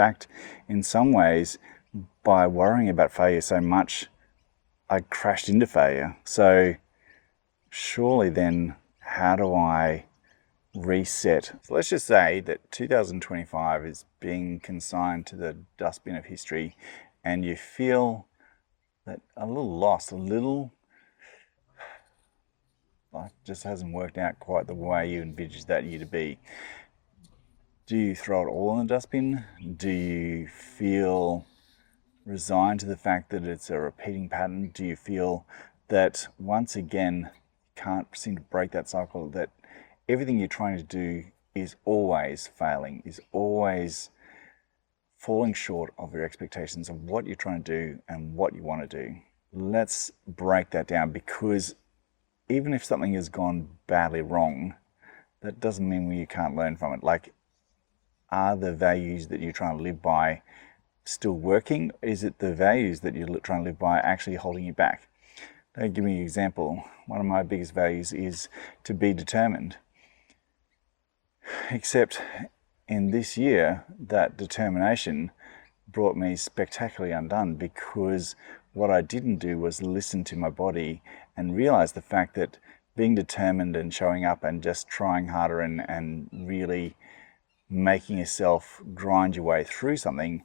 fact, in some ways, by worrying about failure so much, I crashed into failure. So surely then, how do I reset? So let's just say that 2025 is being consigned to the dustbin of history, and you feel that a little lost, a little life just hasn't worked out quite the way you envisaged that year to be. Do you throw it all in the dustbin? Do you feel resigned to the fact that it's a repeating pattern? Do you feel that once again you can't seem to break that cycle, that everything you're trying to do is always failing, is always falling short of your expectations of what you're trying to do and what you want to do? Let's break that down, because even if something has gone badly wrong, that doesn't mean you can't learn from it. Like, are the values that you're trying to live by still working? Is it the values that you're trying to live by actually holding you back? I'll give me an example. One of my biggest values is to be determined. Except in this year, that determination brought me spectacularly undone, because what I didn't do was listen to my body and realize the fact that being determined and showing up and just trying harder and really making yourself grind your way through something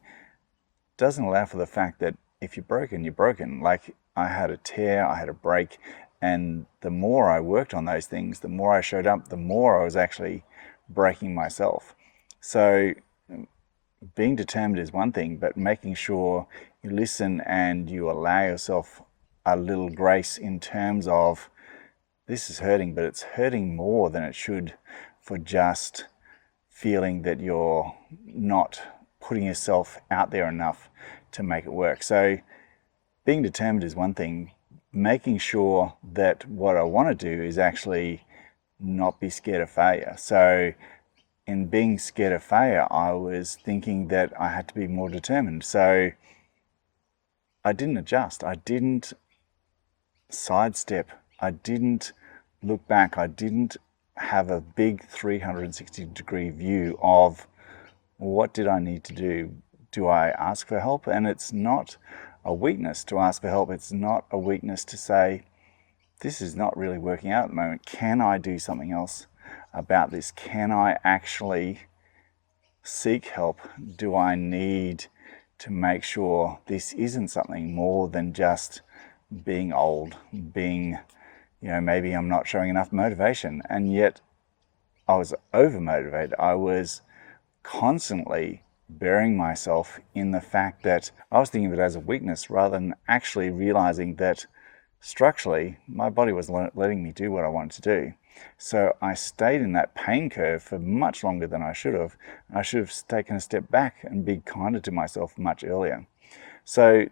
doesn't allow for the fact that if you're broken, you're broken. Like, I had a tear, I had a break, and the more I worked on those things, the more I showed up, the more I was actually breaking myself. So being determined is one thing, but making sure you listen and you allow yourself a little grace in terms of, this is hurting, but it's hurting more than it should for just feeling that you're not putting yourself out there enough to make it work. So being determined is one thing. Making sure that what I want to do is actually not be scared of failure. So in being scared of failure, I was thinking that I had to be more determined. So I didn't adjust. I didn't sidestep. I didn't look back. I didn't have a big 360-degree view of, what did I need to do? Do I ask for help? And it's not a weakness to ask for help. It's not a weakness to say, this is not really working out at the moment. Can I do something else about this? Can I actually seek help? Do I need to make sure this isn't something more than just being old, being, maybe I'm not showing enough motivation? And yet I was over motivated. I was constantly burying myself in the fact that I was thinking of it as a weakness, rather than actually realizing that structurally my body was letting me do what I wanted to do. So I stayed in that pain curve for much longer than I should have. I should have taken a step back and be kinder to myself much earlier. So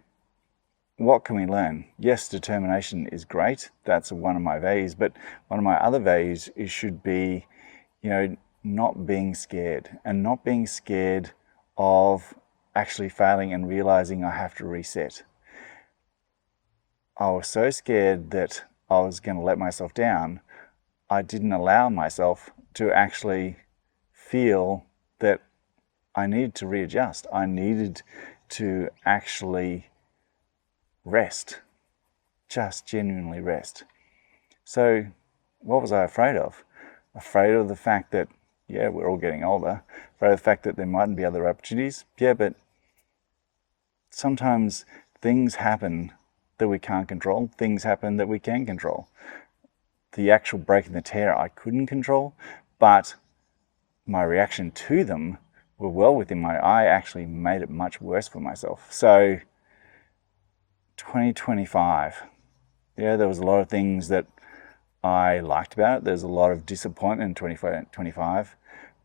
what can we learn? Yes, determination is great. That's one of my values. But one of my other values should be, not being scared, and not being scared of actually failing and realizing I have to reset. I was so scared that I was going to let myself down, I didn't allow myself to actually feel that I needed to readjust. I needed to actually rest, just genuinely rest. So what was I afraid of? Afraid of the fact that, yeah, we're all getting older. Afraid of the fact that there mightn't be other opportunities. Yeah, but sometimes things happen that we can't control. Things happen that we can control. The actual break and the tear I couldn't control, but my reaction to them were well within I actually made it much worse for myself. So 2025, yeah, there was a lot of things that I liked about it. There's a lot of disappointment in 2025,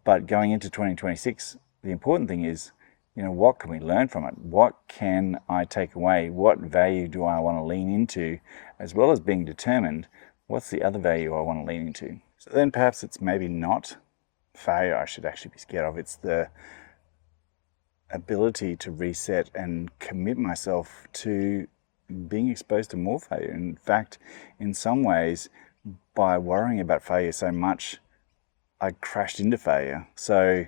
but going into 2026, the important thing is, what can we learn from it? What can I take away? What value do I want to lean into? As well as being determined, what's the other value I want to lean into? So then perhaps it's maybe not failure I should actually be scared of. It's the ability to reset and commit myself to being exposed to more failure. In fact, in some ways, by worrying about failure so much, I crashed into failure. So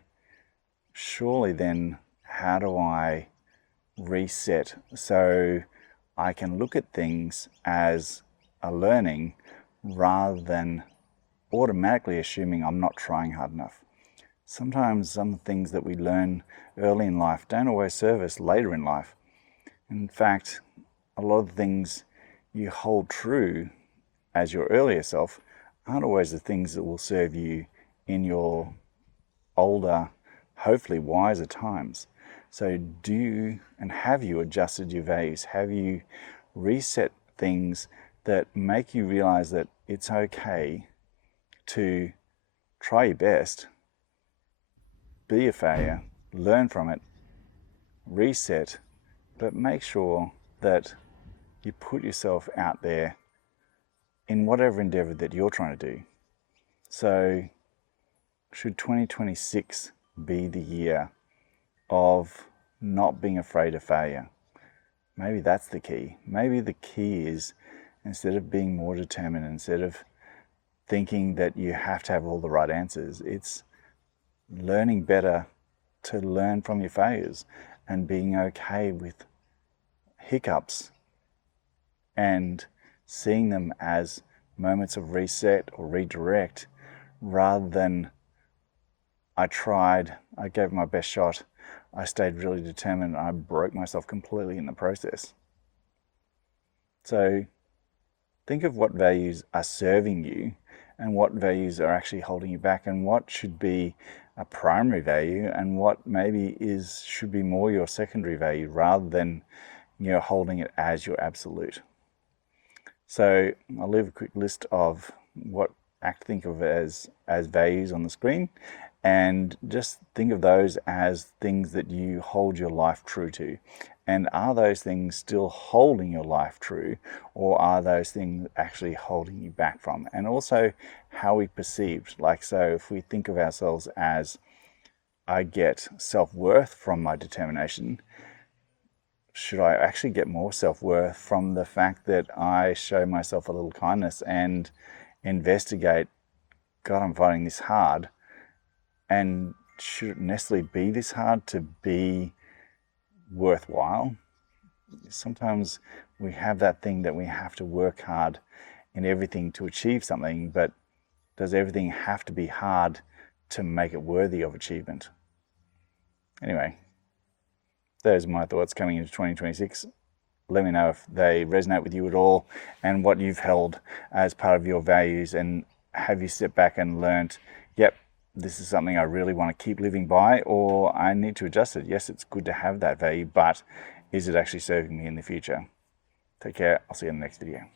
surely then, how do I reset so I can look at things as a learning rather than automatically assuming I'm not trying hard enough. Sometimes some things that we learn early in life don't always serve us later in life. In fact, a lot of the things you hold true as your earlier self aren't always the things that will serve you in your older, hopefully wiser times. So have you adjusted your values? Have you reset things that make you realize that it's okay to try your best, be a failure, learn from it, reset, but make sure that you put yourself out there in whatever endeavor that you're trying to do. So should 2026 be the year of not being afraid of failure? Maybe that's the key. Maybe the key is, instead of being more determined, instead of thinking that you have to have all the right answers, it's learning better to learn from your failures and being okay with hiccups and seeing them as moments of reset or redirect, rather than I tried, I gave my best shot, I stayed really determined, and I broke myself completely in the process. So think of what values are serving you and what values are actually holding you back, and what should be a primary value and what maybe should be more your secondary value, rather than holding it as your absolute. So I'll leave a quick list of what I think of as values on the screen, and just think of those as things that you hold your life true to. And are those things still holding your life true, or are those things actually holding you back from? And also how we perceived, like, so if we think of ourselves as, I get self-worth from my determination, should I actually get more self-worth from the fact that I show myself a little kindness and investigate, God, I'm finding this hard, and should it necessarily be this hard to be worthwhile? Sometimes we have that thing that we have to work hard in everything to achieve something, but does everything have to be hard to make it worthy of achievement? Anyway, those are my thoughts coming into 2026. Let me know if they resonate with you at all, and what you've held as part of your values, and have you stepped back and learnt, yep, this is something I really want to keep living by, or I need to adjust it. Yes, it's good to have that value, but is it actually serving me in the future? Take care. I'll see you in the next video.